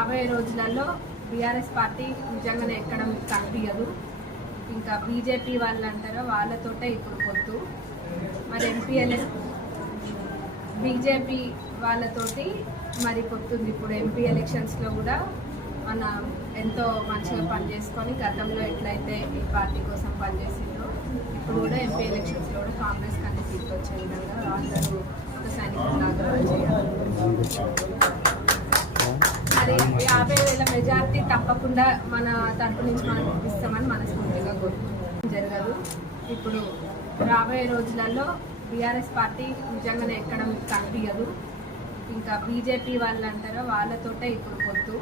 రాబోయే రోజులలో BRS party నిజంగానే ఎక్కడ కనిపించదు. ఇంకా బీజేపీ వాళ్ళు అంటారో వాళ్ళతోటే ఇప్పుడు పొత్తు. మరి బీజేపీ వాళ్ళతోటి మరి పొత్తుంది. ఇప్పుడు ఎంపీ ఎలక్షన్స్లో కూడా మన ఎంతో మంచిగా పనిచేసుకొని గతంలో ఎట్లయితే ఈ పార్టీ కోసం పనిచేసిందో ఇప్పుడు కూడా ఎంపీ ఎలక్షన్స్లో కూడా కాంగ్రెస్ కన్నా సీట్లు వచ్చే విధంగా అందరూ ఒక సైనికులాగా చేయాలి. మరి 50,000 మెజార్టీ తప్పకుండా మన తరపు నుంచి మనం ఇస్తామని మనస్ఫూర్తిగా కోరుకుంటున్నాం. జరగదు. ఇప్పుడు రాబోయే రోజులలో బీఆర్ఎస్ పార్టీ నిజంగానే ఎక్కడ కనిపించదు. ఇంకా బీజేపీ వాళ్ళు అంటారో వాళ్ళతోటే ఇప్పుడు పొత్తు.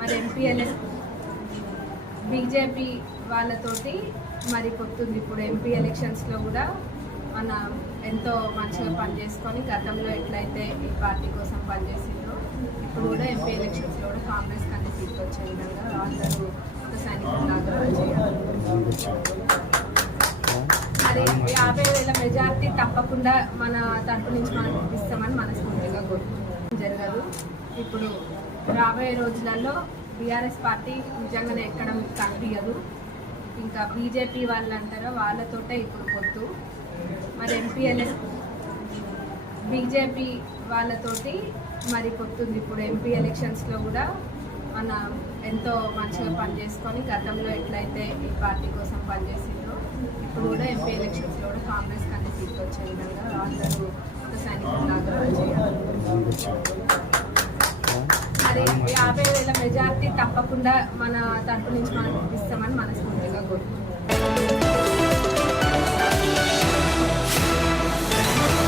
మరి బీజేపీ వాళ్ళతోటి మరి పొత్తుంది. ఇప్పుడు ఎంపీ ఎలక్షన్స్లో కూడా మన ఎంతో మంచిగా పనిచేసుకొని గతంలో ఎట్లయితే ఈ పార్టీ కోసం పనిచేసిందో ఇప్పుడు కూడా ఎంపీ ఎలక్షన్స్లో కూడా కాంగ్రెస్ కన్నా సీట్లు వచ్చే విధంగా అందరూ ఒక సైనికులాగా చేయాలి. మరి 50,000 మెజార్టీ తప్పకుండా మన తరపు నుంచి మనం ఇస్తామని మనస్ఫూర్తిగా కోరుకుంటున్నాం. జరగదు. ఇప్పుడు రాబోయే రోజులలో బీఆర్ఎస్ పార్టీ నిజంగానే ఎక్కడ కనిపించదు. ఇంకా బీజేపీ వాళ్ళు అంటారో వాళ్ళతోటే ఇప్పుడు పొత్తు. మరి బీజేపీ వాళ్ళతోటి మరి పొత్తుంది. ఇప్పుడు ఎంపీ ఎలక్షన్స్లో కూడా మన ఎంతో మంచిగా పనిచేసుకొని గతంలో ఎట్లయితే ఈ పార్టీ కోసం పనిచేసిందో ఇప్పుడు కూడా ఎంపీ ఎలక్షన్స్లో కూడా కాంగ్రెస్ కన్నా సీట్లు వచ్చే విధంగా అందరూ ఒక సైనికులాగా చేయాలి. మరి 50,000 మెజార్టీ తప్పకుండా మన తరపు నుంచి మనం ఇస్తామని మనస్ఫూర్తిగా కోరుకుంటున్నాం.